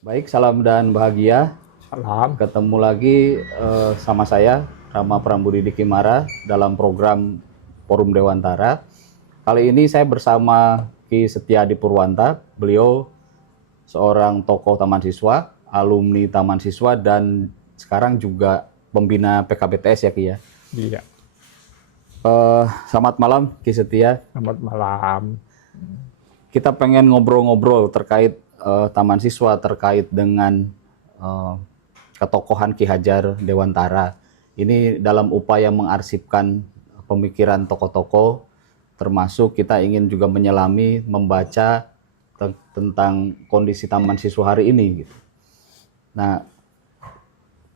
Baik, salam dan bahagia. Salam. Ketemu lagi sama saya, Rama Prambudi Dikimara, dalam program Forum Dewantara. Kali ini saya bersama Ki Setiadi Purwanta. Beliau seorang tokoh Taman Siswa, alumni Taman Siswa, dan sekarang juga pembina PKBTS ya Ki ya. Iya, Selamat malam Ki Setia. selamat malam. Kita pengen ngobrol-ngobrol terkait Taman Siswa, terkait dengan eh, ketokohan Ki Hajar Dewantara. Ini dalam upaya mengarsipkan pemikiran tokoh-tokoh, termasuk kita ingin juga menyelami, membaca tentang kondisi Taman Siswa hari ini. Gitu. Nah,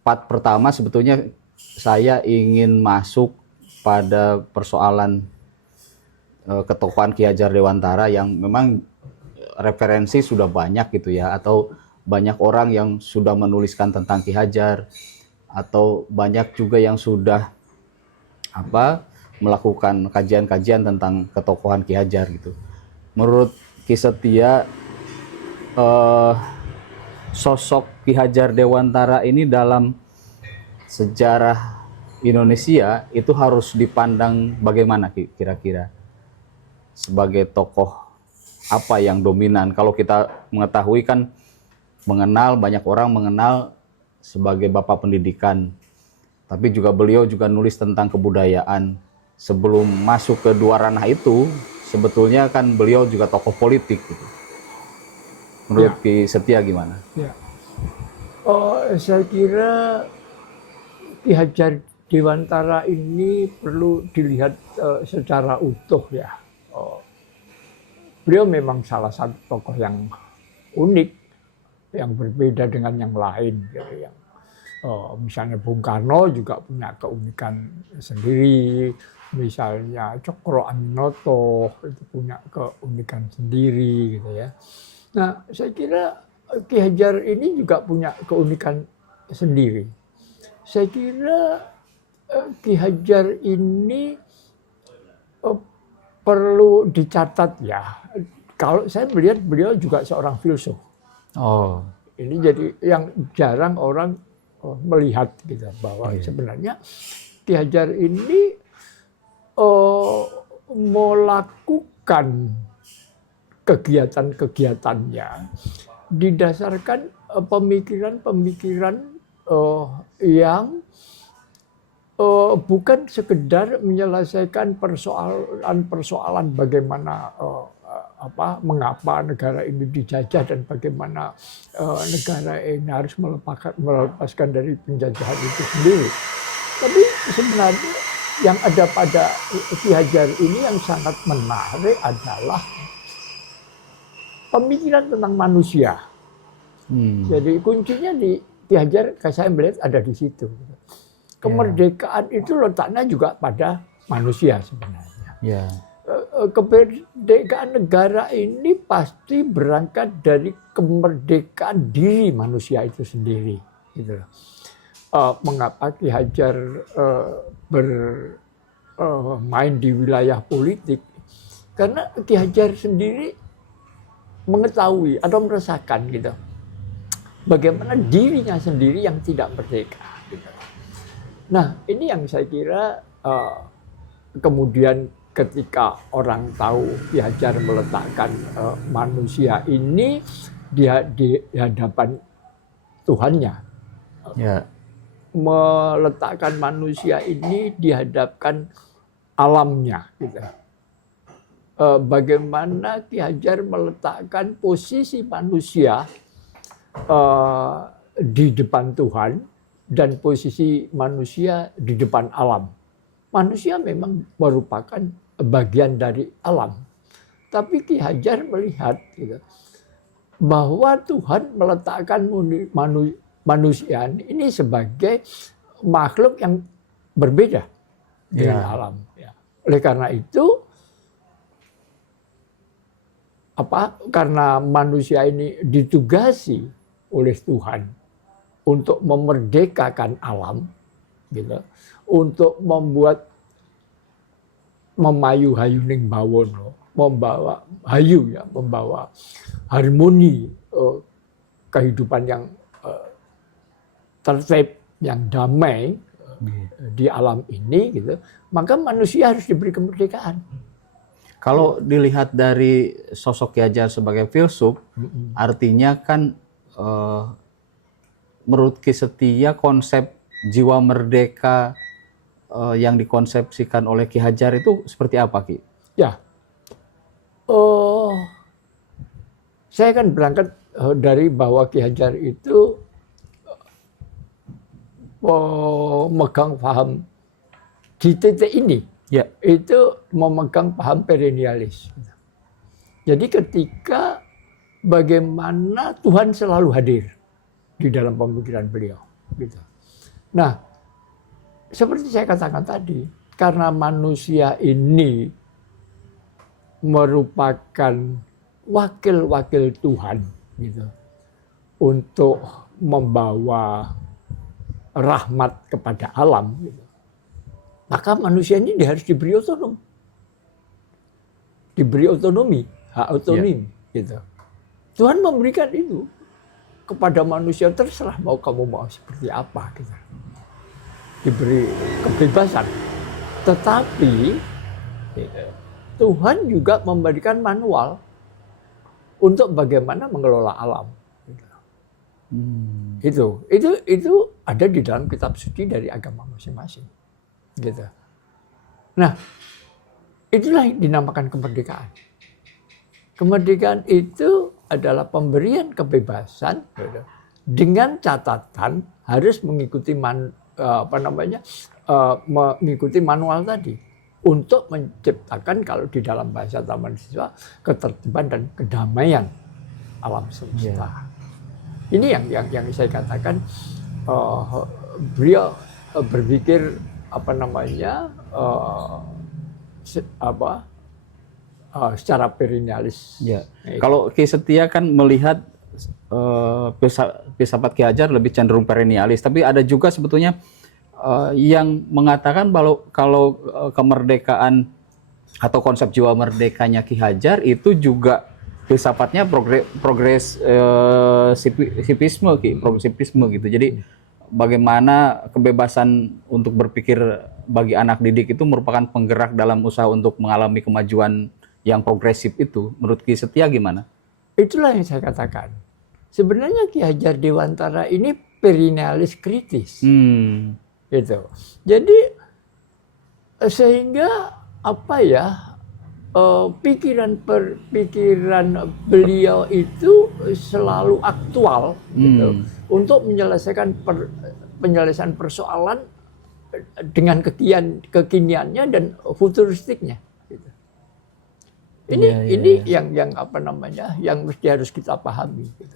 part pertama sebetulnya saya ingin masuk pada persoalan ketokohan Ki Hajar Dewantara yang memang referensi sudah banyak gitu ya, atau banyak orang yang sudah menuliskan tentang Ki Hajar, atau banyak juga yang sudah melakukan kajian-kajian tentang ketokohan Ki Hajar gitu. Menurut Ki Setia, eh, sosok Ki Hajar Dewantara ini dalam sejarah Indonesia itu harus dipandang bagaimana kira-kira sebagai tokoh apa yang dominan? Kalau kita mengetahui kan, banyak orang mengenal sebagai bapak pendidikan, tapi juga beliau juga nulis tentang kebudayaan. Sebelum masuk ke dua ranah itu, sebetulnya kan beliau juga tokoh politik gitu. Menurut Ya, Ki Setia gimana? ya. Saya kira Ki Hajar Dewantara ini perlu dilihat secara utuh ya. Oh, beliau memang salah satu tokoh yang unik, yang berbeda dengan yang lain. Gitu, yang misalnya Bung Karno juga punya keunikan sendiri. Misalnya Cokro Aminoto itu punya keunikan sendiri, gitu ya. Nah, saya kira Ki Hajar ini juga punya keunikan sendiri. Saya kira Ki Hajar ini eh, perlu dicatat ya. Kalau saya melihat beliau juga seorang filsuf. Oh, Ini jadi yang jarang orang melihat gitu bahwa iya. sebenarnya Ki Hajar ini melakukan kegiatan-kegiatannya didasarkan pemikiran-pemikiran yang bukan sekedar menyelesaikan persoalan-persoalan bagaimana mengapa negara ini dijajah dan bagaimana negara ini harus melepaskan dari penjajahan itu sendiri. Tapi sebenarnya yang ada pada Ki Hajar ini yang sangat menarik adalah pemikiran tentang manusia. Jadi kuncinya di Ki Hajar, saya melihat ada di situ. Kemerdekaan itu letaknya juga pada manusia sebenarnya. Yeah. Kemerdekaan negara ini pasti berangkat dari kemerdekaan diri manusia itu sendiri. Gitu. Mengapa Ki Hajar bermain di wilayah politik? Karena Ki Hajar sendiri mengetahui atau merasakan gitu, bagaimana dirinya sendiri yang tidak merdeka. Gitu. Nah, ini yang saya kira kemudian ketika orang tahu Ki Hajar meletakkan manusia ini di hadapan Tuhannya, Yeah. meletakkan manusia ini dihadapkan alamnya, gitu. Bagaimana Ki Hajar meletakkan posisi manusia di depan Tuhan dan posisi manusia di depan alam. Manusia memang merupakan bagian dari alam, tapi Ki Hajar melihat gitu, bahwa Tuhan meletakkan manusia ini sebagai makhluk yang berbeda dengan alam. Ya. Oleh karena itu, karena manusia ini ditugasi oleh Tuhan untuk memerdekakan alam, gitu, untuk membuat memayu hayuning bawono, membawa hayu ya, membawa harmoni kehidupan yang tertib, yang damai di alam ini, gitu, maka manusia harus diberi kemerdekaan. Kalau dilihat dari sosok Ki Hajar sebagai filsuf, artinya kan menurut Ki Setia konsep jiwa merdeka yang dikonsepsikan oleh Ki Hajar itu seperti apa, Ki? Ya, saya kan berangkat dari bahwa Ki Hajar itu memegang paham di titik ini. Ya. Itu memegang paham perennialis. Jadi ketika bagaimana Tuhan selalu hadir di dalam pemikiran beliau. Gitu. Nah, seperti saya katakan tadi, karena manusia ini merupakan wakil-wakil Tuhan, gitu, untuk membawa rahmat kepada alam, gitu, maka manusia ini harus diberi otonom, diberi otonomi, hak otonomi, gitu. Tuhan memberikan itu kepada manusia, terserah mau kamu mau seperti apa, gitu. Diberi kebebasan. Tetapi Tuhan juga memberikan manual untuk bagaimana mengelola alam. Itu ada di dalam kitab suci dari agama masing-masing. Gitu. Nah, itulah yang dinamakan kemerdekaan. Kemerdekaan itu adalah pemberian kebebasan, gitu, dengan catatan harus mengikuti mengikuti manual tadi untuk menciptakan, kalau di dalam bahasa Taman Siswa, ketertiban dan kedamaian alam semesta. Ini yang saya katakan, beliau berpikir secara perennialis. Ya. Kalau Ki Setia kan melihat filsafat Ki Hajar lebih cenderung perennialis, tapi ada juga sebetulnya yang mengatakan kalau kemerdekaan atau konsep jiwa merdekanya Ki Hajar itu juga filsafatnya progresivisme gitu. Jadi bagaimana kebebasan untuk berpikir bagi anak didik itu merupakan penggerak dalam usaha untuk mengalami kemajuan yang progresif itu. Menurut Ki Setia gimana? Itulah yang saya katakan. Sebenarnya Ki Hajar Dewantara ini perennialis kritis. Gitu. Jadi sehingga pikiran beliau itu selalu aktual, gitu, untuk menyelesaikan penyelesaian persoalan dengan kekiniannya dan futuristiknya. Gitu. Ini yang mesti harus kita pahami. Gitu.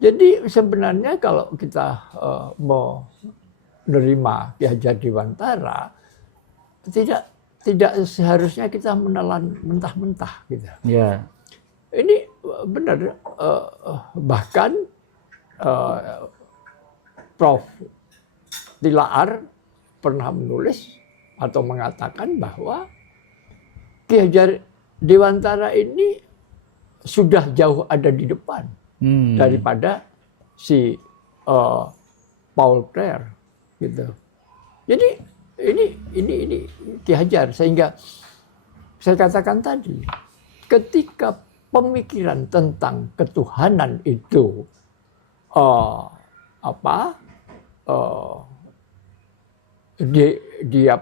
Jadi sebenarnya kalau kita mau menerima Ki Hajar Dewantara, tidak seharusnya kita menelan mentah-mentah, gitu. Ya. Ini benar, bahkan Prof. Tilaar pernah menulis atau mengatakan bahwa Ki Hajar Dewantara ini sudah jauh ada di depan daripada si Paul Clare, gitu. Jadi ini Ki Hajar, sehingga saya katakan tadi, ketika pemikiran tentang ketuhanan itu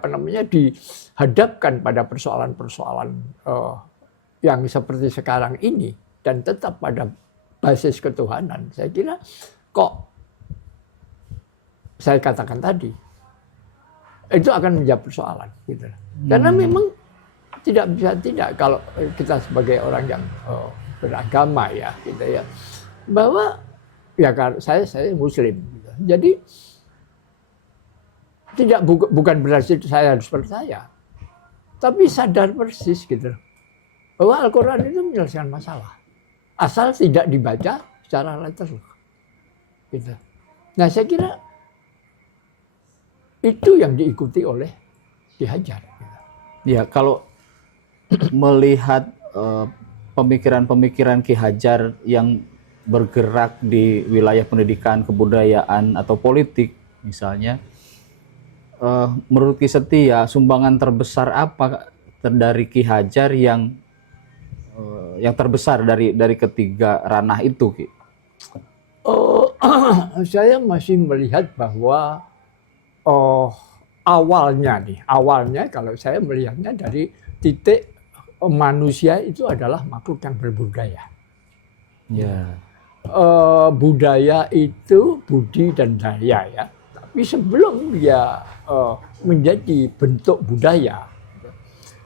dihadapkan pada persoalan-persoalan yang seperti sekarang ini dan tetap pada basis ketuhanan, saya kira saya katakan tadi, itu akan menjawab persoalan, gitu. Karena memang tidak bisa tidak, kalau kita sebagai orang yang beragama, ya, gitu ya, bahwa ya kan saya Muslim, gitu. Jadi bukan berarti saya harus percaya, tapi sadar persis, gitu, bahwa Al-Quran itu menyelesaikan masalah asal tidak dibaca secara literal, gitu. Nah, saya kira itu yang diikuti oleh Ki Hajar. Ya, kalau melihat pemikiran-pemikiran Ki Hajar yang bergerak di wilayah pendidikan, kebudayaan atau politik misalnya, menurut Ki Setia sumbangan terbesar apa dari Ki Hajar yang terbesar dari ketiga ranah itu, Ki? Oh, saya masih melihat bahwa awalnya kalau saya melihatnya dari titik manusia itu adalah makhluk yang berbudaya. Ya. Budaya itu budi dan daya ya. Tapi sebelum dia menjadi bentuk budaya,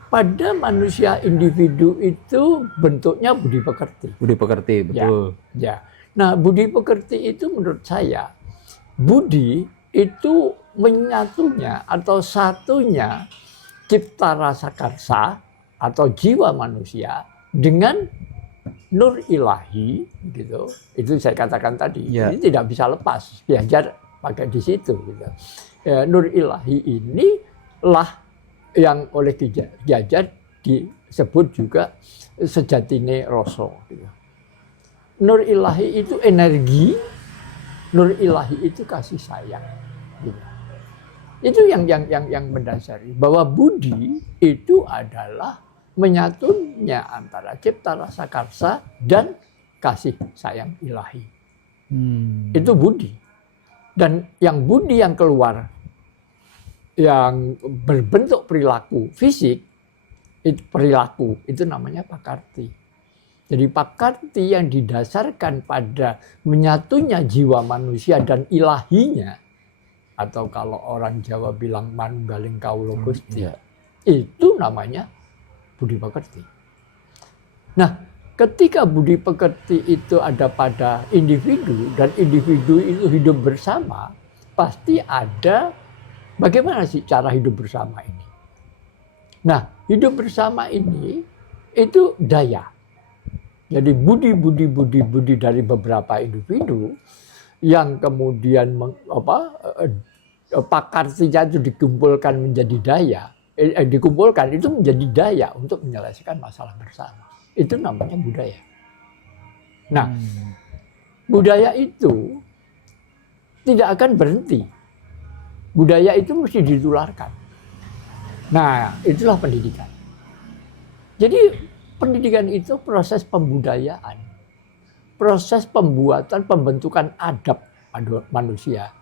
pada manusia individu itu bentuknya budi pekerti. Budi pekerti, betul. Ya. Nah, budi pekerti itu menurut saya, budi itu menyatunya atau satunya cipta rasa karsa atau jiwa manusia dengan nur ilahi, gitu. Itu saya katakan tadi. Ya. Ini tidak bisa lepas. Ki Hajar pakai di situ. Gitu. Ya, nur ilahi inilah yang oleh Ki Hajar disebut juga sejatine rasa. Gitu. Nur ilahi itu energi, nur ilahi itu kasih sayang. Gitu. Itu yang mendasari bahwa budi itu adalah menyatunya antara cipta rasa karsa dan kasih sayang ilahi. Itu budi. Dan yang budi yang keluar, yang berbentuk perilaku fisik, perilaku itu namanya pakarti. Jadi pakarti yang didasarkan pada menyatunya jiwa manusia dan ilahinya, atau kalau orang Jawa bilang manunggaling kawula Gusti, itu namanya budi pekerti. Nah, ketika budi pekerti itu ada pada individu dan individu itu hidup bersama, pasti ada bagaimana sih cara hidup bersama ini. Nah, hidup bersama ini itu daya. Jadi budi dari beberapa individu yang kemudian pakartinya itu dikumpulkan menjadi daya. Dikumpulkan itu menjadi daya untuk menyelesaikan masalah bersama. Itu namanya budaya. Nah, budaya itu tidak akan berhenti. Budaya itu mesti ditularkan. Nah, itulah pendidikan. Jadi pendidikan itu proses pembudayaan. Proses pembuatan, pembentukan adab manusia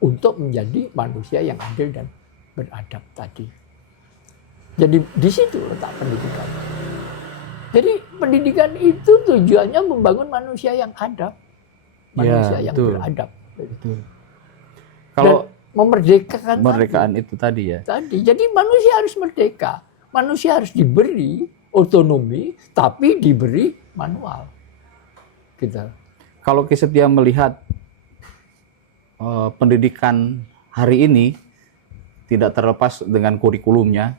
untuk menjadi manusia yang adil dan beradab tadi. Jadi di situ letak pendidikan. Jadi pendidikan itu tujuannya membangun manusia yang adab, manusia yang beradab. Betul. Kalau memerdekakan itu tadi ya. Jadi manusia harus merdeka, manusia harus diberi otonomi, tapi diberi manual. Gitu. Kalau Ki Setia melihat pendidikan hari ini tidak terlepas dengan kurikulumnya,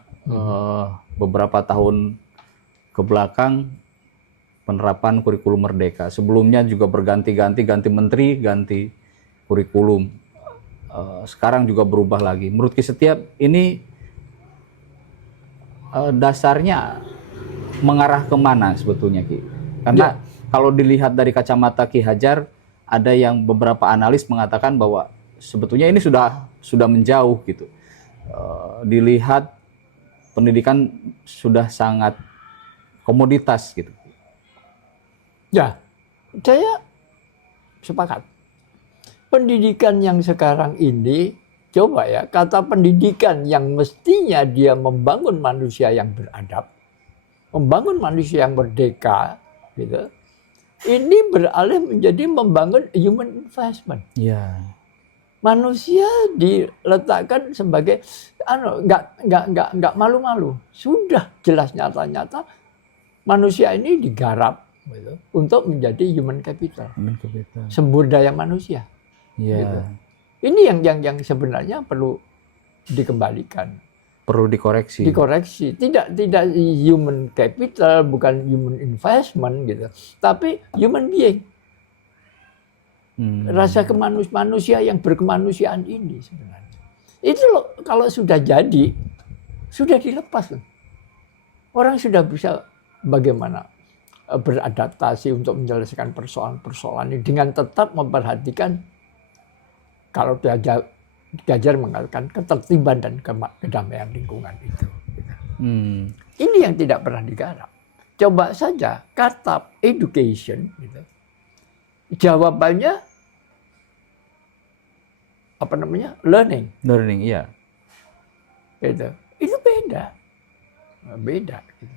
beberapa tahun ke belakang penerapan kurikulum merdeka. Sebelumnya juga berganti-ganti, ganti menteri, ganti kurikulum. Sekarang juga berubah lagi. Menurut Ki Setia ini dasarnya mengarah kemana sebetulnya, Ki? Karena kalau dilihat dari kacamata Ki Hajar, ada yang beberapa analis mengatakan bahwa sebetulnya ini sudah menjauh gitu. Dilihat pendidikan sudah sangat komoditas gitu. Ya, saya sepakat. Pendidikan yang sekarang ini, coba ya, kata pendidikan yang mestinya dia membangun manusia yang beradab, membangun manusia yang merdeka, gitu. Ini beralih menjadi membangun human investment. Ya. Manusia diletakkan sebagai nggak malu-malu. Sudah jelas nyata-nyata manusia ini digarap gitu, untuk menjadi human capital. Sumber daya manusia. Ya. Gitu. Ini yang sebenarnya perlu dikembalikan. Perlu dikoreksi. Tidak human capital, bukan human investment gitu, tapi human being. Rasa manusia yang berkemanusiaan ini sebenarnya. Itu loh, kalau sudah jadi, sudah dilepas loh. Orang sudah bisa bagaimana beradaptasi untuk menyelesaikan persoalan-persoalan ini dengan tetap memperhatikan kalau Ki Hajar mengatakan ketertiban dan kedamaian lingkungan itu. Ini yang tidak pernah digarap. Coba saja kata education, gitu. Jawabannya apa namanya? Learning. Learning, iya. Gitu. Itu beda. Beda. Gitu.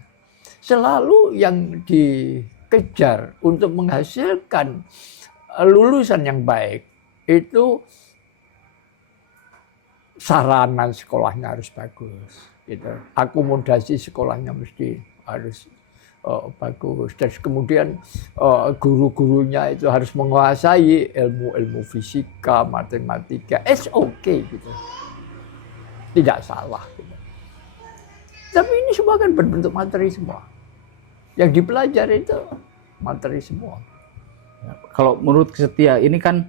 Selalu yang dikejar untuk menghasilkan lulusan yang baik itu sarana sekolahnya harus bagus. Gitu. Akomodasi sekolahnya mesti harus bagus. Dan kemudian guru-gurunya itu harus menguasai ilmu-ilmu fisika, matematika. It's okay gitu. Tidak salah. Gitu. Tapi ini semua kan berbentuk materi semua. Yang dipelajari itu materi semua. Kalau menurut Setia, ini kan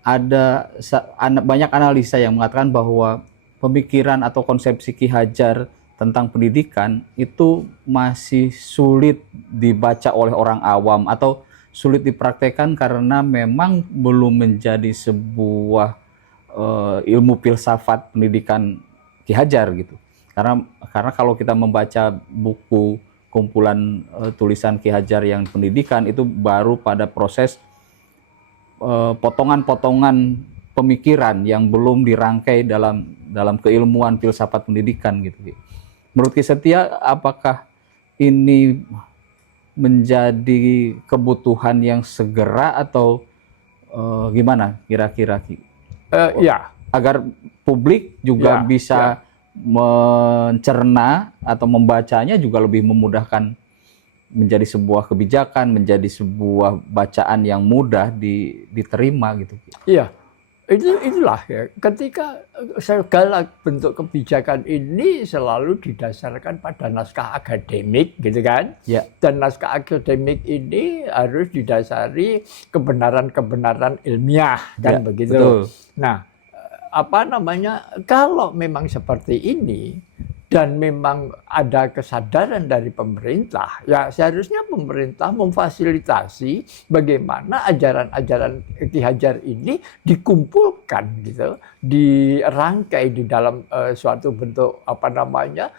ada banyak analisa yang mengatakan bahwa pemikiran atau konsepsi Ki Hajar tentang pendidikan itu masih sulit dibaca oleh orang awam atau sulit dipraktekkan karena memang belum menjadi sebuah ilmu filsafat pendidikan Ki Hajar gitu. Karena kalau kita membaca buku kumpulan tulisan Ki Hajar yang pendidikan itu baru pada proses potongan-potongan pemikiran yang belum dirangkai dalam keilmuan filsafat pendidikan gitu. Menurut Ki Setia, apakah ini menjadi kebutuhan yang segera atau gimana kira-kira Ki? Ya. Agar publik juga bisa mencerna atau membacanya juga lebih memudahkan menjadi sebuah kebijakan, menjadi sebuah bacaan yang mudah diterima gitu. Iya. Itulah ya, ketika segala bentuk kebijakan ini selalu didasarkan pada naskah akademik gitu kan. Ya. Dan naskah akademik ini harus didasari kebenaran-kebenaran ilmiah kan, begitu. Betul. Nah, apa namanya, kalau memang seperti ini dan memang ada kesadaran dari pemerintah, ya seharusnya pemerintah memfasilitasi bagaimana ajaran-ajaran Ki Hajar ini dikumpulkan gitu, dirangkai di dalam suatu bentuk apa namanya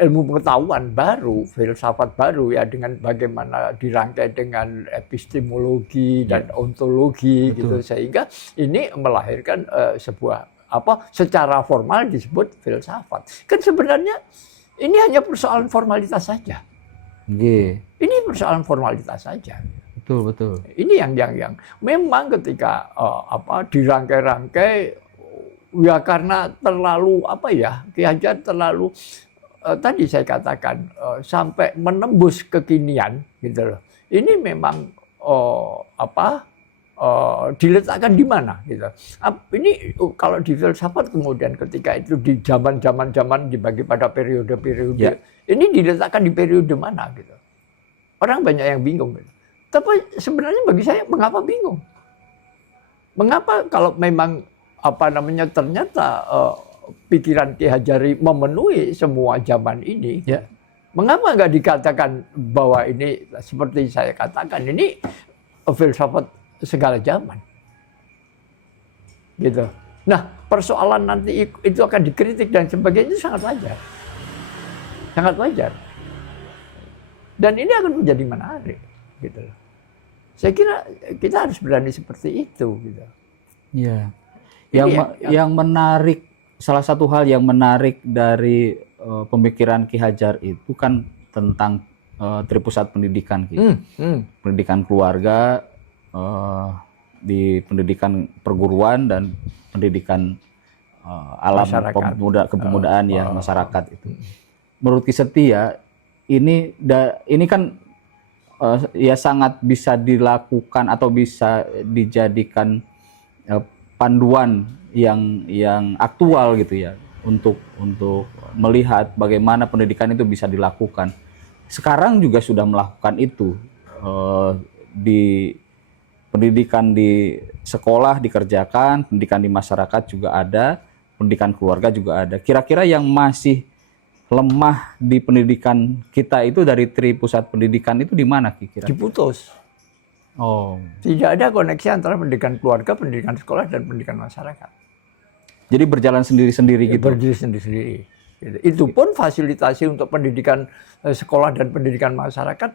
ilmu pengetahuan baru, filsafat baru ya, dengan bagaimana dirangkai dengan epistemologi dan ontologi. Betul. Gitu, sehingga ini melahirkan sebuah secara formal disebut filsafat. Kan sebenarnya ini hanya persoalan formalitas saja. Ini persoalan formalitas saja. Betul. Ini yang memang ketika dirangkai-rangkai ya karena terlalu Ki Hajar terlalu tadi saya katakan sampai menembus kekinian gitu loh. Ini memang diletakkan di mana gitu. Ini kalau di filsafat kemudian ketika itu di zaman dibagi pada periode-periode, ini diletakkan di periode mana gitu. Orang banyak yang bingung gitu. Tapi sebenarnya bagi saya mengapa bingung? Mengapa kalau memang ternyata pikiran Ki Hajari memenuhi semua zaman ini, mengapa nggak dikatakan bahwa ini seperti saya katakan ini filsafat segala zaman, gitu. Nah, persoalan nanti itu akan dikritik dan sebagainya itu sangat wajar, dan ini akan menjadi menarik, gitu. Saya kira kita harus berani seperti itu, gitu. Iya. Yang menarik, salah satu hal yang menarik dari pemikiran Ki Hajar itu kan tentang tripusat pendidikan, pendidikan keluarga, di pendidikan perguruan dan pendidikan alam kepemudaan masyarakat itu. Menurut Ki Setia ini kan ya sangat bisa dilakukan atau bisa dijadikan panduan yang aktual gitu ya untuk melihat bagaimana pendidikan itu bisa dilakukan. Sekarang juga sudah melakukan itu di pendidikan di sekolah dikerjakan, pendidikan di masyarakat juga ada, pendidikan keluarga juga ada. Kira-kira yang masih lemah di pendidikan kita itu dari Tri Pusat Pendidikan itu di mana kira-kira? Diputus. Oh. Tidak ada koneksi antara pendidikan keluarga, pendidikan sekolah, dan pendidikan masyarakat. Jadi berjalan sendiri-sendiri gitu. Berdiri sendiri-sendiri. Gitu. Itu pun fasilitasi untuk pendidikan sekolah dan pendidikan masyarakat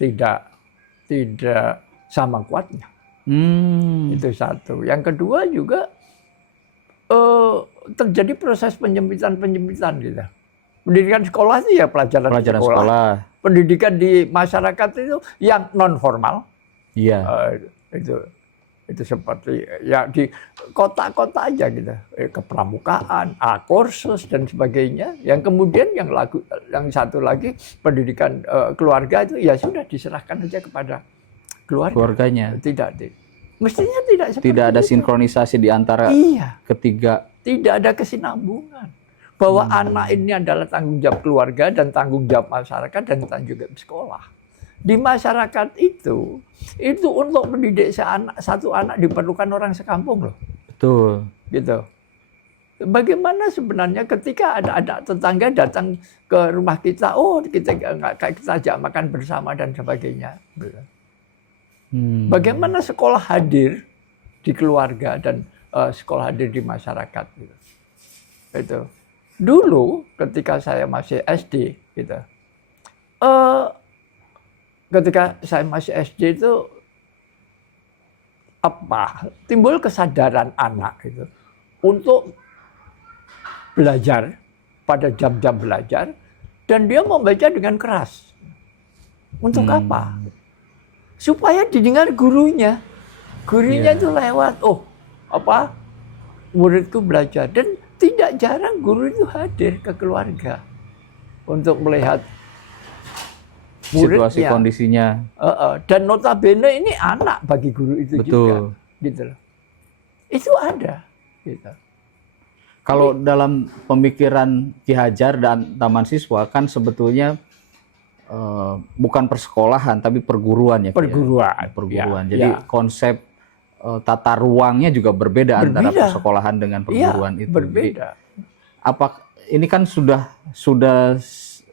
tidak sama kuatnya. Itu satu. Yang kedua juga terjadi proses penyempitan gitu. Pendidikan sekolah itu ya pelajaran sekolah. Pendidikan di masyarakat itu yang non formal. Iya. Itu seperti ya di kota-kota aja gitu, kepramukaan, kursus dan sebagainya. Yang kemudian yang satu lagi pendidikan keluarga itu ya sudah diserahkan saja kepada keluarganya. Mestinya tidak seperti tidak ada itu. Sinkronisasi di antara ketiga. Tidak ada kesinambungan. Bahwa anak ini adalah tanggung jawab keluarga dan tanggung jawab masyarakat dan tanggung jawab sekolah. Di masyarakat itu untuk mendidik satu anak diperlukan orang sekampung loh. Betul. Gitu. Bagaimana sebenarnya ketika ada tetangga datang ke rumah kita, kita ajak makan bersama dan sebagainya. Bagaimana sekolah hadir di keluarga dan sekolah hadir di masyarakat. Gitu. Itu. Dulu ketika saya masih SD, gitu. Ketika saya masih SD itu timbul kesadaran anak gitu untuk belajar pada jam-jam belajar dan dia membaca dengan keras. Untuk apa? Supaya didengar gurunya. Gurunya itu lewat, muridku belajar. Dan tidak jarang guru itu hadir ke keluarga untuk melihat muridnya. Situasi kondisinya. Dan notabene ini anak bagi guru itu juga. Gitu loh. Itu ada. Gitu. Kalau dalam pemikiran Ki Hajar dan Taman Siswa kan sebetulnya bukan persekolahan tapi perguruan ya. Perguruan. Jadi konsep tata ruangnya juga berbeda antara persekolahan dengan perguruan itu. Berbeda. Jadi, ini kan sudah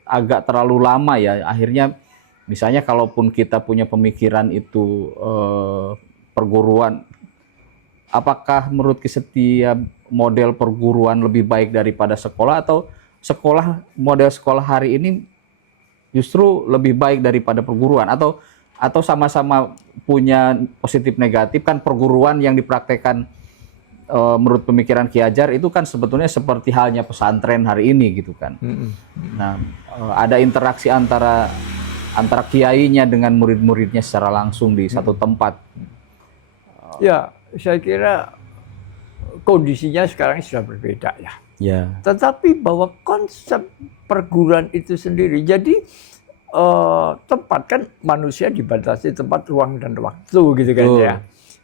agak terlalu lama ya. Akhirnya misalnya kalaupun kita punya pemikiran itu perguruan, apakah menurut Ki Setia model perguruan lebih baik daripada sekolah atau model sekolah hari ini justru lebih baik daripada perguruan atau sama-sama punya positif negatif? Kan perguruan yang dipraktekkan menurut pemikiran Ki Hajar itu kan sebetulnya seperti halnya pesantren hari ini gitu kan. Nah, ada interaksi antara kiainya dengan murid-muridnya secara langsung di satu tempat. Ya, saya kira kondisinya sekarang sudah berbeda ya. Ya. Tetapi bahwa konsep perguruan itu sendiri, jadi tempat kan manusia dibatasi tempat, ruang dan waktu gitu kan ya.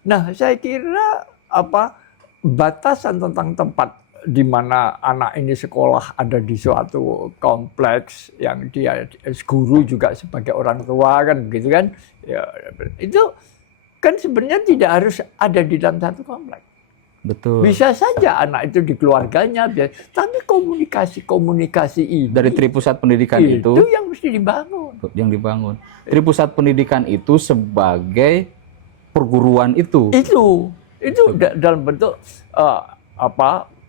Nah, saya kira batasan tentang tempat di mana anak ini sekolah ada di suatu kompleks yang dia guru juga sebagai orang tua kan gitu kan. Ya, itu kan sebenarnya tidak harus ada di dalam satu kompleks. Betul. Bisa saja anak itu di keluarganya, tapi komunikasi ini dari Tri Pusat Pendidikan itu yang mesti dibangun. Tri Pusat Pendidikan itu sebagai perguruan itu. Itu dalam bentuk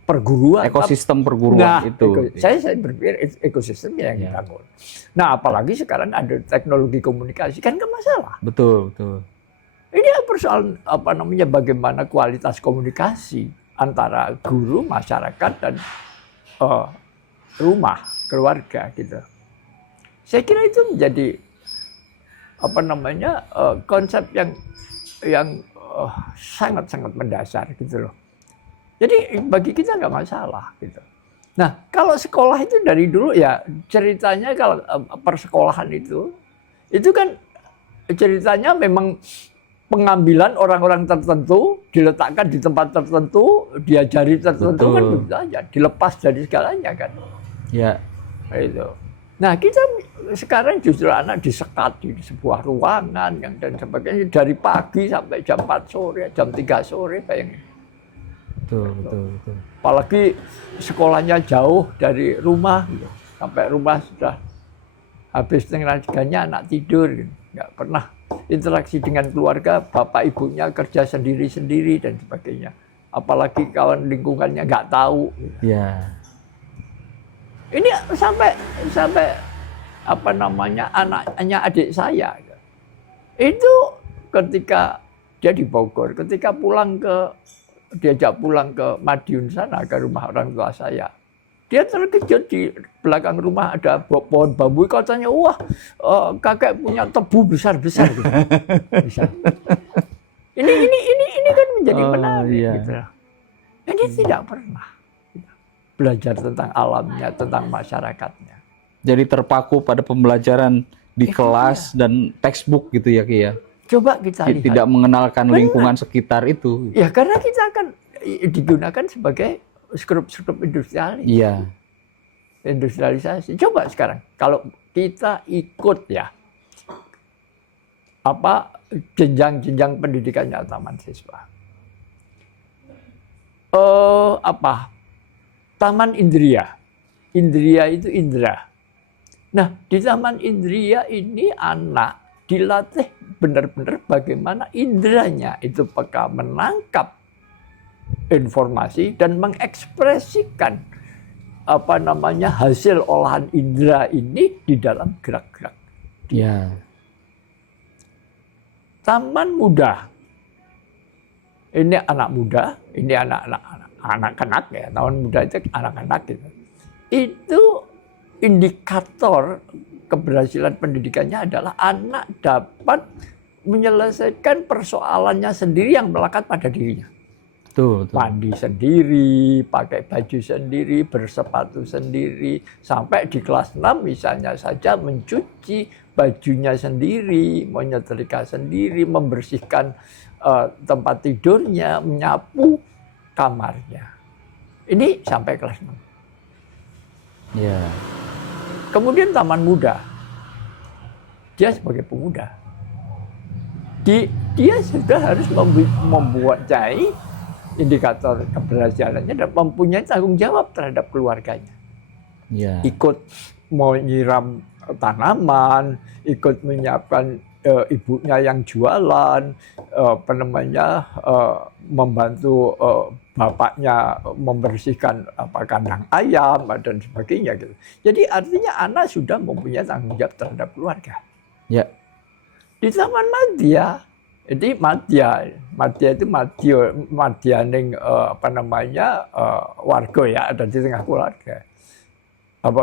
perguruan. Ekosistem perguruan itu. Saya berpikir ekosistemnya yang dibangun. Nah, apalagi sekarang ada teknologi komunikasi kan nggak masalah. Betul. Ini persoalan bagaimana kualitas komunikasi antara guru, masyarakat dan rumah, keluarga gitu. Saya kira itu menjadi konsep yang sangat-sangat mendasar gitu loh. Jadi bagi kita nggak masalah gitu. Nah, kalau sekolah itu dari dulu ya ceritanya kalau persekolahan itu kan ceritanya memang pengambilan orang-orang tertentu diletakkan di tempat tertentu, diajari tertentu. Betul. Kan begitu aja, dilepas dari segalanya kan. Ya. Itu. Nah, kita sekarang justru anak disekat di sebuah ruangan dan sebagainya dari pagi sampai jam 4 sore, jam 3 sore bayangin. Betul, betul, betul. Apalagi sekolahnya jauh dari rumah, gitu. Sampai rumah sudah habis setengah tiganya anak tidur, gitu. Nggak pernah interaksi dengan keluarga, bapak ibunya kerja sendiri-sendiri dan sebagainya. Apalagi kawan lingkungannya nggak tahu. Gitu. Ya. Ini sampai apa namanya anaknya adik saya, gitu. Itu ketika dia di Bogor, ketika diajak pulang ke Madiun sana, ke rumah orang tua saya. Dia terkejut di belakang rumah ada pohon bambu, katanya, wah kakek punya tebu besar-besar. Gitu. Ini kan menjadi menarik. Iya. Gitu. Ini tidak pernah belajar tentang alamnya, tentang masyarakatnya. Jadi terpaku pada pembelajaran di kelas dan textbook gitu ya Ki ya. Coba kita lihat. Tidak mengenalkan lingkungan sekitar itu. Ya karena kita akan digunakan sebagai skrup-skrup Iya. industrialisasi. Coba sekarang kalau kita ikut ya apa jenjang-jenjang pendidikannya taman siswa. Taman Indria. Indria itu indera. Nah, di taman Indria ini anak dilatih benar-benar bagaimana inderanya itu peka menangkap informasi dan mengekspresikan apa namanya hasil olahan indera ini di dalam gerak-gerak. Ya. Taman muda. Ini anak muda, ini anak-anak ya. Taman muda itu anak-anak gitu. Itu indikator keberhasilan pendidikannya adalah anak dapat menyelesaikan persoalannya sendiri yang melekat pada dirinya. Betul. Mandi sendiri, pakai baju sendiri, bersepatu sendiri. Sampai di kelas 6 misalnya saja mencuci bajunya sendiri, menyetrika sendiri, membersihkan tempat tidurnya, menyapu kamarnya. Ini sampai kelas 6. Ya. Kemudian taman muda. Dia sebagai pemuda. Dia sudah harus membuat indikator keberhasilannya dan mempunyai tanggung jawab terhadap keluarganya. Ya. Ikut menyiram tanaman, ikut menyiapkan ibunya yang jualan, membantu bapaknya membersihkan kandang ayam dan sebagainya gitu. Jadi artinya anak sudah mempunyai tanggung jawab terhadap keluarga. Ya. Di taman madya, jadi madya itu madyaning warga ya, ada di tengah keluarga,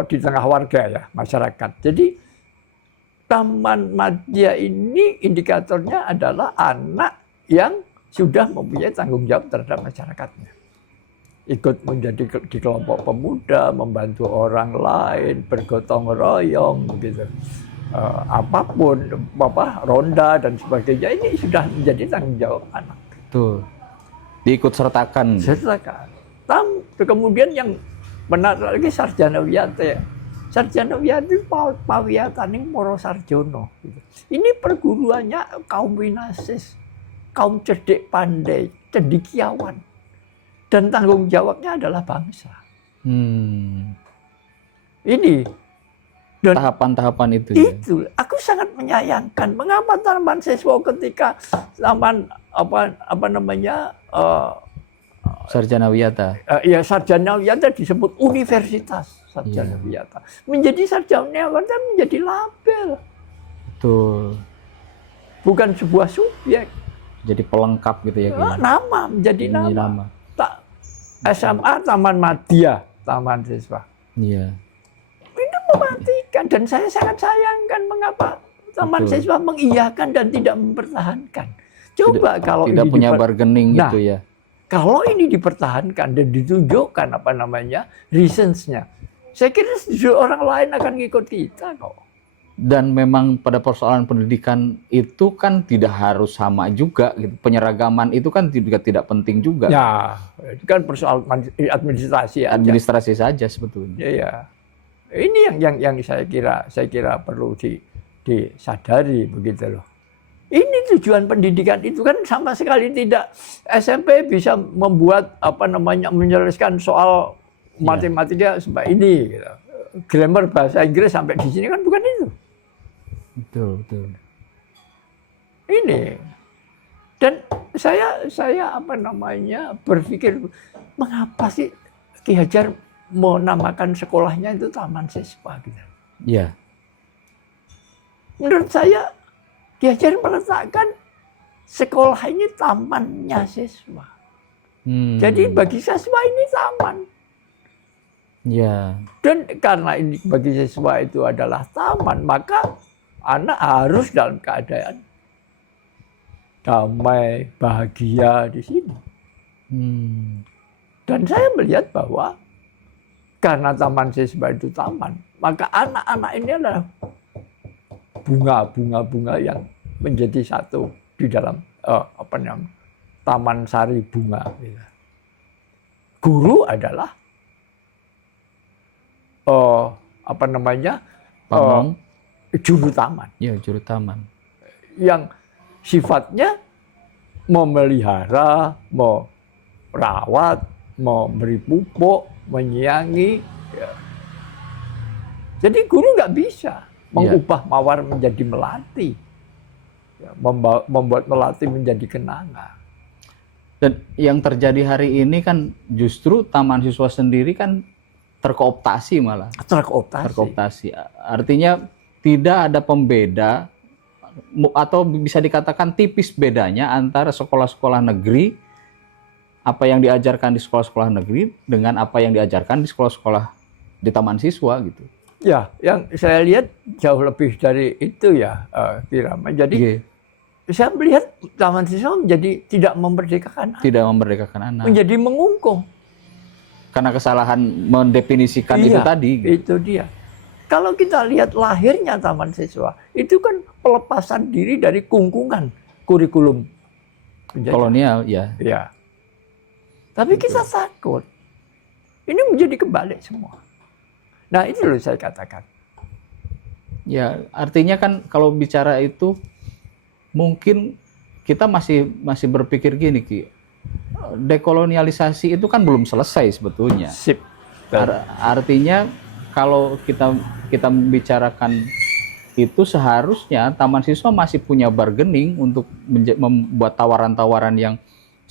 di tengah warga ya masyarakat. Jadi taman madya ini indikatornya adalah anak yang sudah mempunyai tanggung jawab terhadap masyarakatnya. Ikut menjadi di kelompok pemuda, membantu orang lain, bergotong royong, gitu. Apapun, ronda dan sebagainya, ini sudah menjadi tanggung jawab anak. Betul. Diikut sertakan. Kemudian yang menarik lagi sarjana wiyata ya. Sarjana wiyata itu pawiyataning para sarjana. Ini perguruannya kaum winasis, kaum cerdik pandai, cendekiawan. Dan tanggung jawabnya adalah bangsa. Ini dan tahapan-tahapan itu. Itu, aku sangat menyayangkan. Mengapa taman siswa ketika taman sarjana wiyata. Ya sarjana wiyata disebut universitas sarjana wiyata. Menjadi sarjana wiyata menjadi label. Betul. Bukan sebuah subjek. Jadi pelengkap gitu ya. Nama, menjadi nama. SMA Taman Madya, taman siswa. Iya. Itu mematikan dan saya sangat sayangkan mengapa taman siswa mengiyakan dan tidak mempertahankan. Coba kalau tidak ini punya bargaining gitu ya. Kalau ini dipertahankan dan ditunjukkan reasons-nya, saya kira orang lain akan ngikut kita kok. Dan memang pada persoalan pendidikan itu kan tidak harus sama juga gitu. Penyeragaman itu kan juga tidak penting juga. Ya, itu kan persoalan administrasi aja. Administrasi saja sebetulnya. Iya. Ini yang saya kira perlu disadari begitu loh. Ini tujuan pendidikan itu kan sama sekali tidak. SMP bisa membuat menyelesaikan soal matematika sampai ini, gitu. Grammar bahasa Inggris sampai di sini kan bukan itu. Betul, betul. Ini. Dan saya berpikir, mengapa sih Ki Hajar menamakan sekolahnya itu Taman Siswa gitu. Iya. Menurut saya Ki Hajar meletakkan sekolah ini tamannya siswa. Jadi bagi siswa ini taman. Ya. Dan karena ini bagi siswa itu adalah taman, maka anak harus dalam keadaan damai, bahagia di sini. Dan saya melihat bahwa karena taman siswa itu taman, maka anak-anak ini adalah bunga-bunga yang menjadi satu di dalam taman sari bunga. Guru adalah Pamong. juru taman. Ya, juru taman. Yang sifatnya memelihara, merawat, memberi pupuk, menyiangi. Ya. Jadi guru nggak bisa mengubah mawar menjadi melati, ya, membuat melati menjadi kenanga. Dan yang terjadi hari ini kan justru taman siswa sendiri kan terkooptasi malah. Terkooptasi. Artinya tidak ada pembeda atau bisa dikatakan tipis bedanya antara sekolah-sekolah negeri, apa yang diajarkan di sekolah-sekolah negeri dengan apa yang diajarkan di sekolah-sekolah di taman siswa gitu. Ya, yang saya lihat jauh lebih dari itu ya, Kirama. Jadi saya melihat taman siswa menjadi tidak memerdekakan anak. Tidak memerdekakan anak. Menjadi mengungkung. Karena kesalahan mendefinisikan itu tadi. Itu dia. Kalau kita lihat lahirnya taman siswa, itu kan pelepasan diri dari kungkungan kurikulum kolonial, ya. Ya. Tapi kita takut. Ini menjadi kebalik semua. Nah, itu loh saya katakan. Ya, artinya kan kalau bicara itu mungkin kita masih berpikir gini, Ki. Dekolonialisasi itu kan belum selesai sebetulnya. Sip. Artinya kalau kita membicarakan itu seharusnya taman siswa masih punya bargaining untuk membuat tawaran-tawaran yang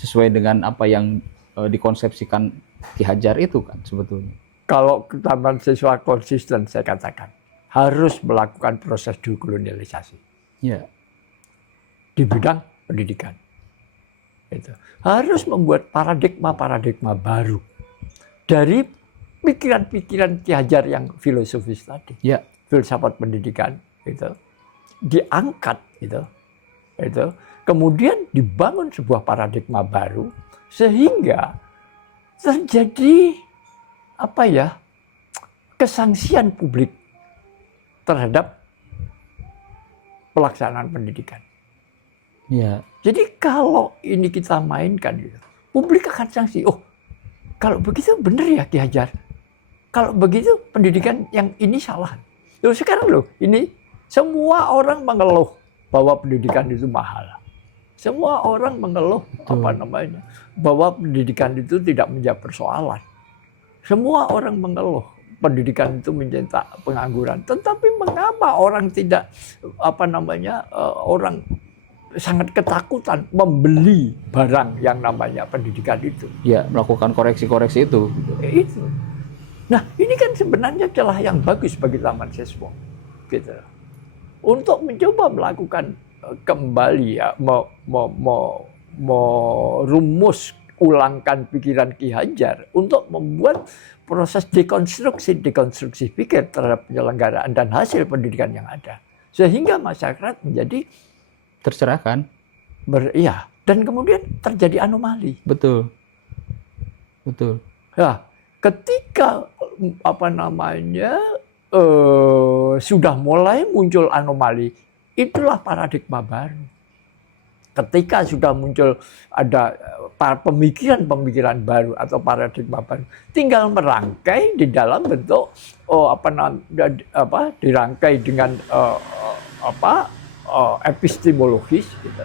sesuai dengan apa yang dikonsepsikan Ki Hajar itu kan sebetulnya. Kalau taman siswa konsisten saya katakan harus melakukan proses dekolonialisasi. Ya. Di bidang pendidikan. Itu. Harus membuat paradigma baru dari pikiran-pikiran Ki Hajar yang filosofis tadi. Ya. Filsafat pendidikan itu diangkat itu. Kemudian dibangun sebuah paradigma baru sehingga terjadi kesangsian publik terhadap pelaksanaan pendidikan. Ya. Jadi kalau ini kita mainkan, gitu, publik akan sanksi. Oh, kalau begitu benar ya Ki Hajar. Kalau begitu pendidikan yang ini salah. Loh sekarang ini semua orang mengeluh bahwa pendidikan itu mahal. Semua orang mengeluh bahwa pendidikan itu tidak menjawab persoalan. Semua orang mengeluh pendidikan itu mencetak pengangguran. Tetapi mengapa orang tidak orang sangat ketakutan membeli barang yang namanya pendidikan itu. Ya, melakukan koreksi-koreksi itu. Itu. Nah, ini kan sebenarnya celah yang bagus bagi taman siswa. Gitu. Untuk mencoba melakukan kembali merumus ulangkan pikiran Ki Hajar untuk membuat proses dekonstruksi pikir terhadap penyelenggaraan dan hasil pendidikan yang ada. Sehingga masyarakat menjadi tercerahkan. Dan kemudian terjadi anomali. Betul. Nah, ketika sudah mulai muncul anomali, itulah paradigma baru. Ketika sudah muncul ada pemikiran baru atau paradigma baru, tinggal merangkai di dalam bentuk dirangkai dengan epistemologis. Gitu.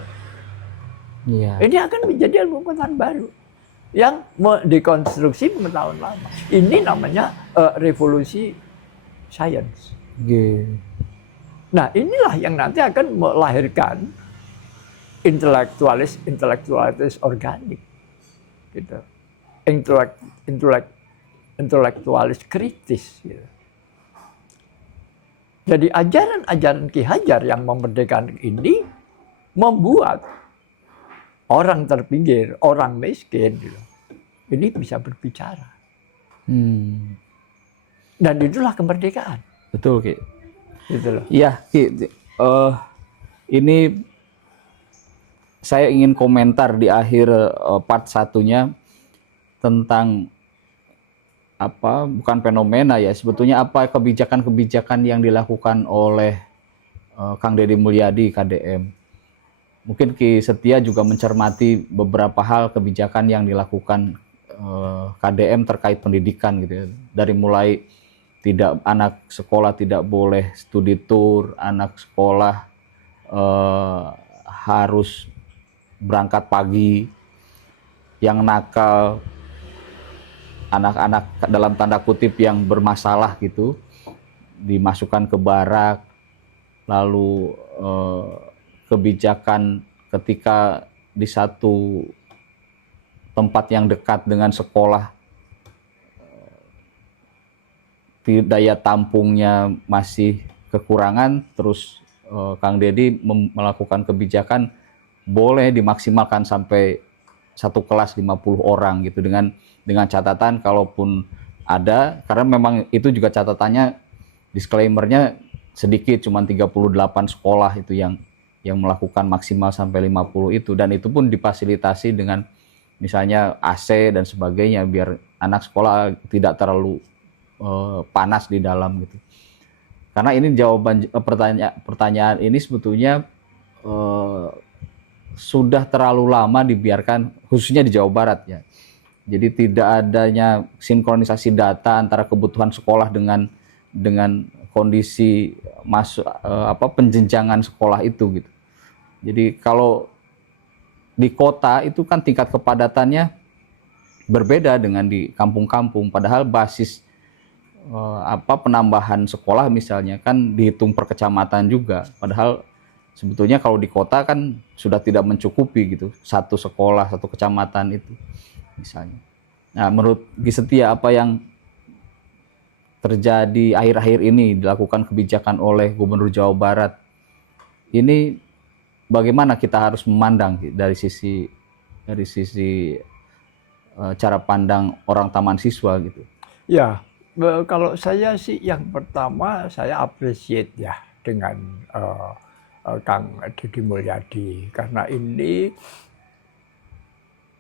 Iya. Ini akan menjadi ilmu pengetahuan baru yang mendekonstruksi pengetahuan lama. Ini namanya revolusi sains. Nah, inilah yang nanti akan melahirkan intelektualis organik, gitu. Intelektualis kritis. Gitu. Jadi ajaran-ajaran Ki Hajar yang memerdekakan ini membuat orang terpinggir, orang miskin, gitu, ini bisa berbicara. Dan itulah kemerdekaan. Betul, Ki. Gitu loh. Iya, Ki. Ini saya ingin komentar di akhir part satunya tentang bukan fenomena ya, sebetulnya apa kebijakan-kebijakan yang dilakukan oleh Kang Deddy Mulyadi KDM. Mungkin Ki Setia juga mencermati beberapa hal kebijakan yang dilakukan KDM terkait pendidikan gitu ya. Dari mulai anak sekolah tidak boleh studi tour, anak sekolah harus berangkat pagi, yang nakal, anak-anak dalam tanda kutip yang bermasalah gitu dimasukkan ke barak, lalu kebijakan ketika di satu tempat yang dekat dengan sekolah daya tampungnya masih kekurangan, terus Kang Deddy melakukan kebijakan boleh dimaksimalkan sampai satu kelas 50 orang gitu, dengan catatan kalaupun ada, karena memang itu juga catatannya, disclaimer-nya sedikit, cuma 38 sekolah itu yang melakukan maksimal sampai 50 itu, dan itu pun difasilitasi dengan misalnya AC dan sebagainya biar anak sekolah tidak terlalu panas di dalam gitu. Karena ini jawaban pertanyaan ini sebetulnya sudah terlalu lama dibiarkan, khususnya di Jawa Barat ya. Jadi tidak adanya sinkronisasi data antara kebutuhan sekolah dengan kondisi penjenjangan sekolah itu gitu. Jadi kalau di kota itu kan tingkat kepadatannya berbeda dengan di kampung-kampung, padahal basis penambahan sekolah misalnya kan dihitung per kecamatan juga, padahal sebetulnya kalau di kota kan sudah tidak mencukupi gitu, satu sekolah satu kecamatan itu misalnya. Nah, menurut Ki Setia, apa yang terjadi akhir-akhir ini dilakukan kebijakan oleh Gubernur Jawa Barat ini, bagaimana kita harus memandang dari sisi cara pandang orang taman siswa gitu? Ya, kalau saya sih yang pertama saya appreciate ya dengan Kang Deddy Mulyadi, karena ini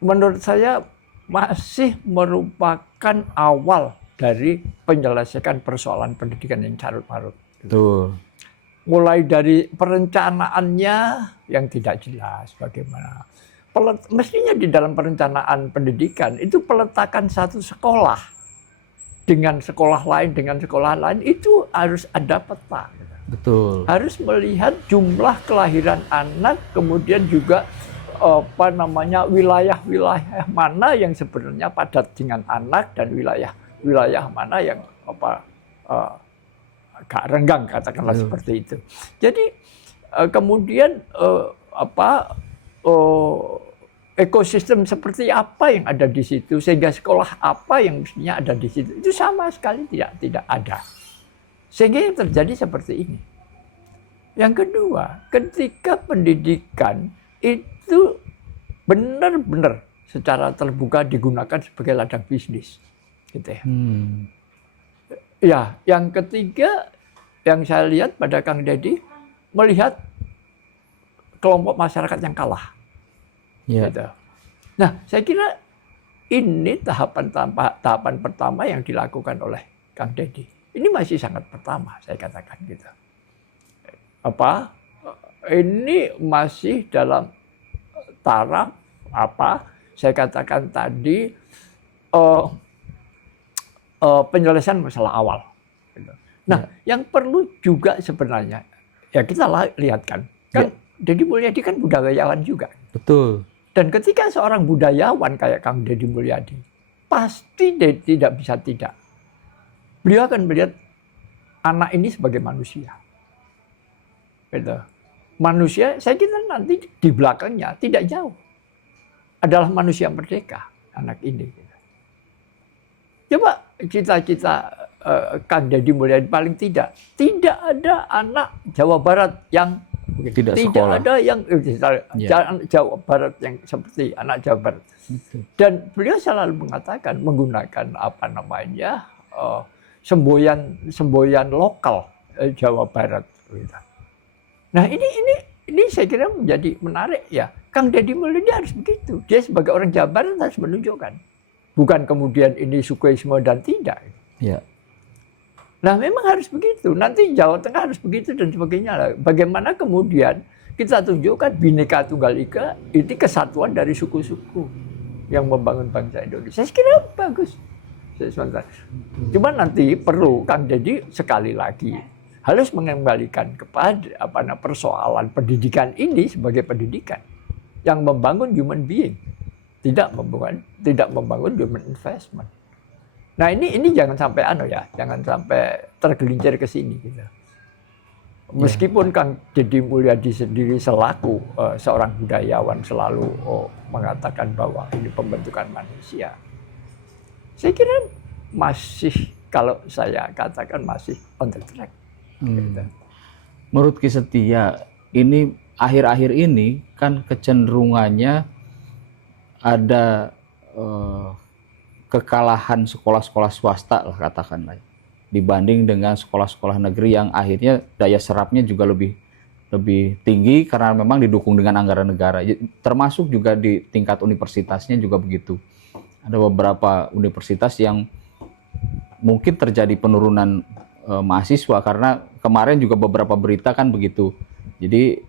menurut saya masih merupakan awal dari penyelesaian persoalan pendidikan yang carut-marut. Betul. Mulai dari perencanaannya yang tidak jelas bagaimana. Mestinya di dalam perencanaan pendidikan itu peletakan satu sekolah dengan sekolah lain itu harus ada peta. Betul. Harus melihat jumlah kelahiran anak, kemudian juga wilayah-wilayah mana yang sebenarnya padat dengan anak dan wilayah mana yang agak renggang, katakanlah seperti itu. Jadi kemudian ekosistem seperti apa yang ada di situ, sehingga sekolah apa yang mestinya ada di situ, itu sama sekali tidak ada. Sehingga yang terjadi seperti ini. Yang kedua, ketika pendidikan itu benar-benar secara terbuka digunakan sebagai ladang bisnis, gitu ya. Ya, yang ketiga yang saya lihat pada Kang Deddy, melihat kelompok masyarakat yang kalah. Yeah. Gitu. Nah, saya kira ini tahapan pertama yang dilakukan oleh Kang Deddy. Ini masih sangat pertama, saya katakan gitu. Ini masih dalam taraf saya katakan tadi penyelesaian masalah awal. Nah, yang perlu juga sebenarnya ya kita lihatkan Kan Deddy Mulyadi kan budayawan juga. Betul. Dan ketika seorang budayawan kayak Kang Deddy Mulyadi, pasti tidak bisa tidak. Beliau akan melihat anak ini sebagai manusia. Gitu. Manusia, saya kira nanti di belakangnya tidak jauh. Adalah manusia merdeka, anak ini. Coba cita-cita Kang Deddy Mulyadi paling tidak ada anak Jawa Barat yang Tidak sekolah. ada yang Jawa Barat yang seperti anak Jawa Barat. Dan beliau selalu mengatakan menggunakan apa namanya semboyan lokal Jawa Barat. Nah ini saya kira menjadi menarik ya. Kang Deddy Mulyadi harus begitu. Dia sebagai orang Jawa Barat harus menunjukkan. Bukan kemudian ini sukuisme dan tidak. Ya. Nah memang harus begitu. Nanti Jawa Tengah harus begitu dan sebagainya. Bagaimana kemudian kita tunjukkan Bhinneka Tunggal Ika ini kesatuan dari suku-suku yang membangun bangsa Indonesia. Saya kira bagus. Cuma nanti perlu Kang Deddy sekali lagi harus mengembalikan kepada persoalan pendidikan ini sebagai pendidikan yang membangun human being, tidak membangun human investment. Nah ini jangan sampai jangan sampai tergelincir ke sini gitu. Meskipun Kang Deddy Mulyadi sendiri selaku seorang budayawan selalu mengatakan bahwa ini pembentukan manusia. Saya kira masih, kalau saya katakan masih on the track. Gitu. Menurut Ki Setia, ini akhir-akhir ini kan kecenderungannya ada kekalahan sekolah-sekolah swasta lah katakanlah dibanding dengan sekolah-sekolah negeri yang akhirnya daya serapnya juga lebih tinggi karena memang didukung dengan anggaran negara. Termasuk juga di tingkat universitasnya juga begitu. Ada beberapa universitas yang mungkin terjadi penurunan mahasiswa karena kemarin juga beberapa berita kan begitu. Jadi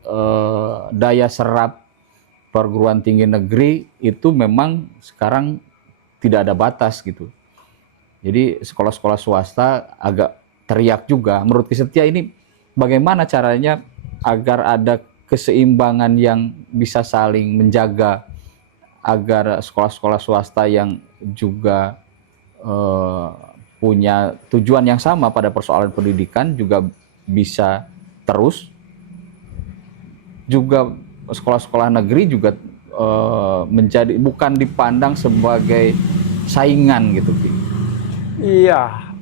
daya serap perguruan tinggi negeri itu memang sekarang tidak ada batas gitu. Jadi sekolah-sekolah swasta agak teriak juga. Menurut Ki Setia ini bagaimana caranya agar ada keseimbangan yang bisa saling menjaga agar sekolah-sekolah swasta yang juga punya tujuan yang sama pada persoalan pendidikan juga bisa terus. Juga sekolah-sekolah negeri juga menjadi bukan dipandang sebagai saingan gitu. Iya,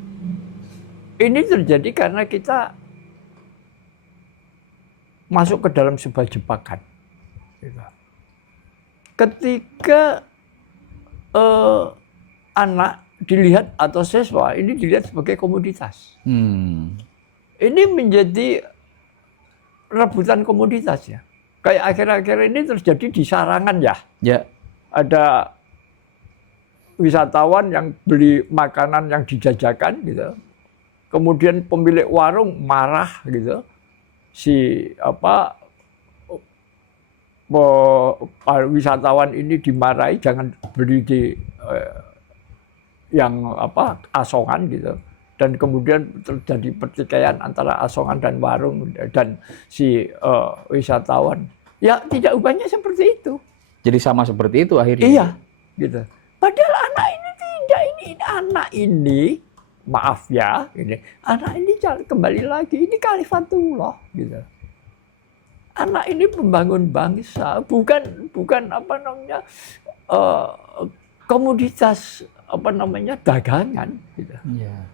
ini terjadi karena kita masuk ke dalam sebuah jebakan. Ketika anak dilihat atau siswa ini dilihat sebagai komoditas, ini menjadi rebutan komoditas ya. Kayak akhir-akhir ini terjadi di Sarangan ya. Ada wisatawan yang beli makanan yang dijajakan gitu. Kemudian pemilik warung marah gitu. Wisatawan ini dimarahi jangan beli di asongan gitu. Dan kemudian terjadi pertikaian antara asongan dan warung dan si wisatawan. Ya tidak ubahnya seperti itu. Jadi sama seperti itu akhirnya. Iya, gitu. Padahal anak ini tidak, anak ini, maaf ya, anak ini kembali lagi, ini kalifatullah, gitu. Anak ini pembangun bangsa, bukan komoditas dagangan, gitu. Yeah.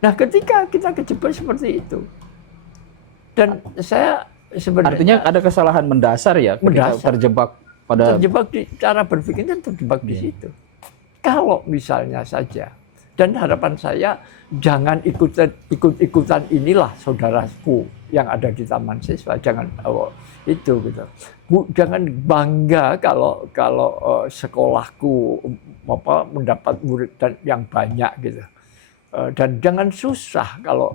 Nah, ketika kita kejebak seperti itu, dan saya sebenarnya artinya ada kesalahan mendasar ya, ketika terjebak di cara berpikirnya terjebak di situ. Kalau misalnya saja, dan harapan saya jangan ikut-ikutan inilah saudaraku yang ada di taman siswa, jangan itu gitu. Jangan bangga kalau sekolahku mendapat murid dan yang banyak gitu. Dan jangan susah kalau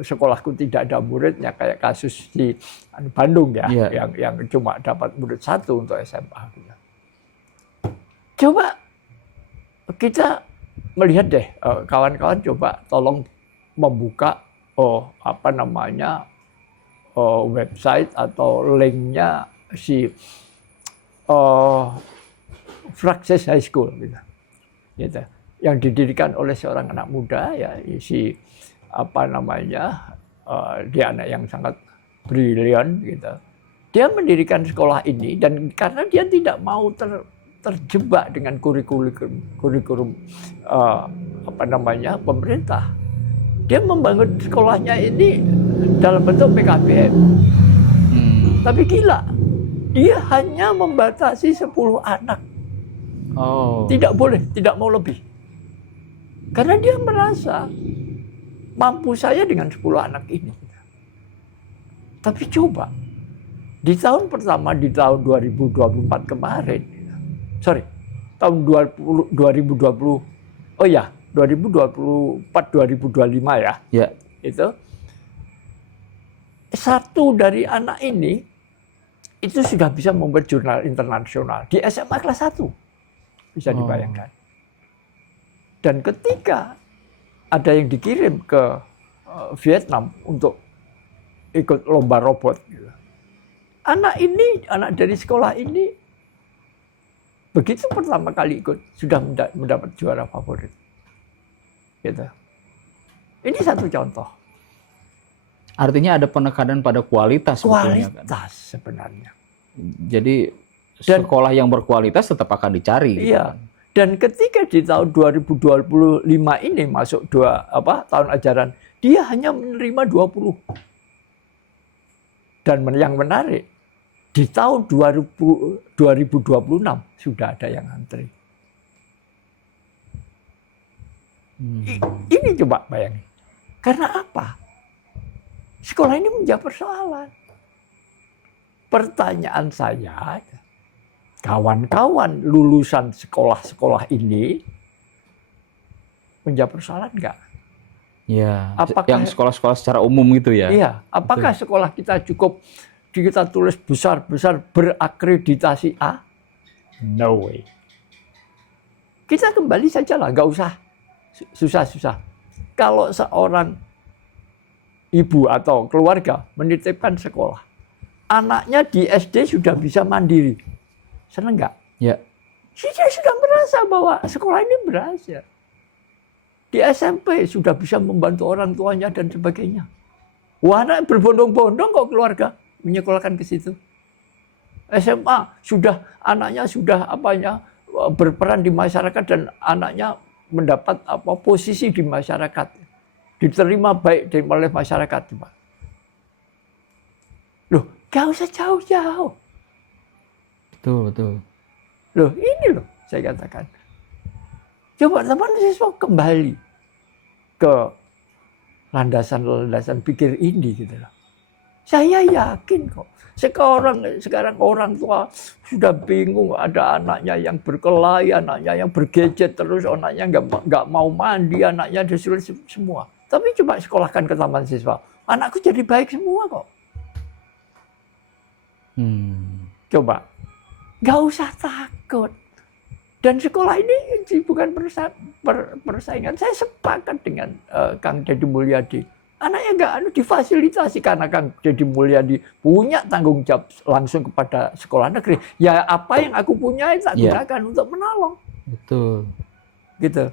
sekolahku tidak ada muridnya kayak kasus di Bandung ya, yang cuma dapat murid 1 untuk SMA. Coba kita melihat deh, kawan-kawan coba tolong membuka website atau linknya si Fraxis High School gitu. Gitu. Yang didirikan oleh seorang anak muda ya si apa namanya dia anak yang sangat brilian gitu. Dia mendirikan sekolah ini dan karena dia tidak mau terjebak dengan kurikulum apa namanya pemerintah. Dia membangun sekolahnya ini dalam bentuk PKBM. Tapi gila, dia hanya membatasi 10 anak. Oh. Tidak boleh, tidak mau lebih. Karena dia merasa mampu saya dengan 10 anak ini. Tapi coba, di tahun pertama, di tahun 2024 kemarin, tahun 2020, oh ya, 2024-2025 ya, itu, satu dari anak ini, itu sudah bisa membuat jurnal internasional di SMA kelas 1. Bisa dibayangkan. Dan ketika ada yang dikirim ke Vietnam untuk ikut lomba robot, anak dari sekolah ini, begitu pertama kali ikut, sudah mendapat juara favorit. Gitu. Ini satu contoh. Artinya ada penekanan pada kualitas. Kualitas sebenarnya. Jadi sekolah yang berkualitas tetap akan dicari. Iya. Dan ketika di tahun 2025 ini masuk tahun ajaran, dia hanya menerima 20. Dan yang menarik, di tahun 2026 sudah ada yang antri. Ini coba bayangin. Karena apa? Sekolah ini menjadi persoalan. Pertanyaan saya, kawan-kawan lulusan sekolah-sekolah ini menjadi persoalan enggak? Ya, yang sekolah-sekolah secara umum gitu ya? Iya, apakah sekolah kita cukup kita tulis besar-besar berakreditasi A? No way. Kita kembali saja lah, nggak usah susah-susah. Kalau seorang ibu atau keluarga menitipkan sekolah, anaknya di SD sudah bisa mandiri. Senang nggak? Ya. Dia sudah merasa bahwa sekolah ini berhasil. Di SMP sudah bisa membantu orang tuanya dan sebagainya. Wah, anak berbondong-bondong kok keluarga menyekolahkan ke situ. SMA anaknya sudah berperan di masyarakat dan anaknya mendapat posisi di masyarakat. Diterima baik oleh masyarakat. Loh, gak usah jauh-jauh. Betul. Loh, ini loh saya katakan. Coba teman siswa kembali ke landasan pikir ini gitu loh. Saya yakin kok. Sekarang orang tua sudah bingung, ada anaknya yang berkelahi, anaknya yang bergadget terus, anaknya nggak mau mandi, anaknya disuruh semua. Tapi coba sekolahkan ke taman siswa, anakku jadi baik semua kok. Coba, nggak usah takut. Dan sekolah ini bukan persaingan. Saya sepakat dengan Kang Deddy Mulyadi. Anaknya nggak difasilitasi karena Kang Deddy Mulyadi punya tanggung jawab langsung kepada sekolah negeri. Ya apa yang aku punya tak gunakan untuk menolong. Betul. Gitu.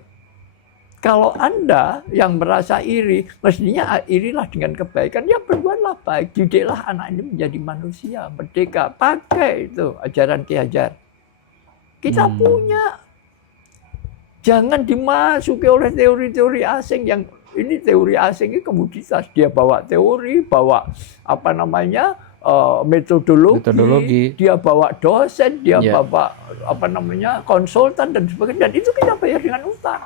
Kalau Anda yang merasa iri, mestinya irilah dengan kebaikan. Ya berbuatlah baik, didiklah anak ini menjadi manusia, merdeka. Pakai itu ajaran Ki Hajar. Kita punya. Jangan dimasuki oleh teori-teori asing yang ini teori asing ini komoditas. Dia bawa teori, bawa metodologi, dia bawa dosen, dia bawa konsultan dan sebagainya. Dan itu kita bayar dengan utang.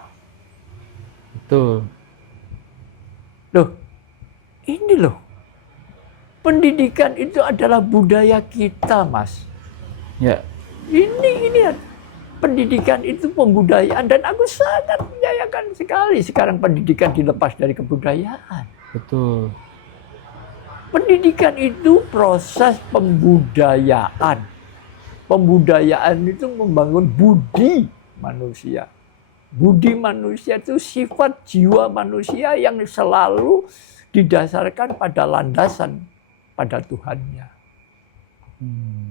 Betul. Loh, ini loh. Pendidikan itu adalah budaya kita, Mas. Ya. Ini pendidikan itu pembudayaan dan aku sangat menyayankan sekali sekarang pendidikan dilepas dari kebudayaan. Betul. Pendidikan itu proses pembudayaan. Pembudayaan itu membangun budi manusia. Budi manusia itu sifat jiwa manusia yang selalu didasarkan pada landasan pada Tuhannya.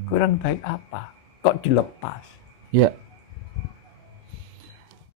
Kurang baik apa? Kok dilepas? Ya.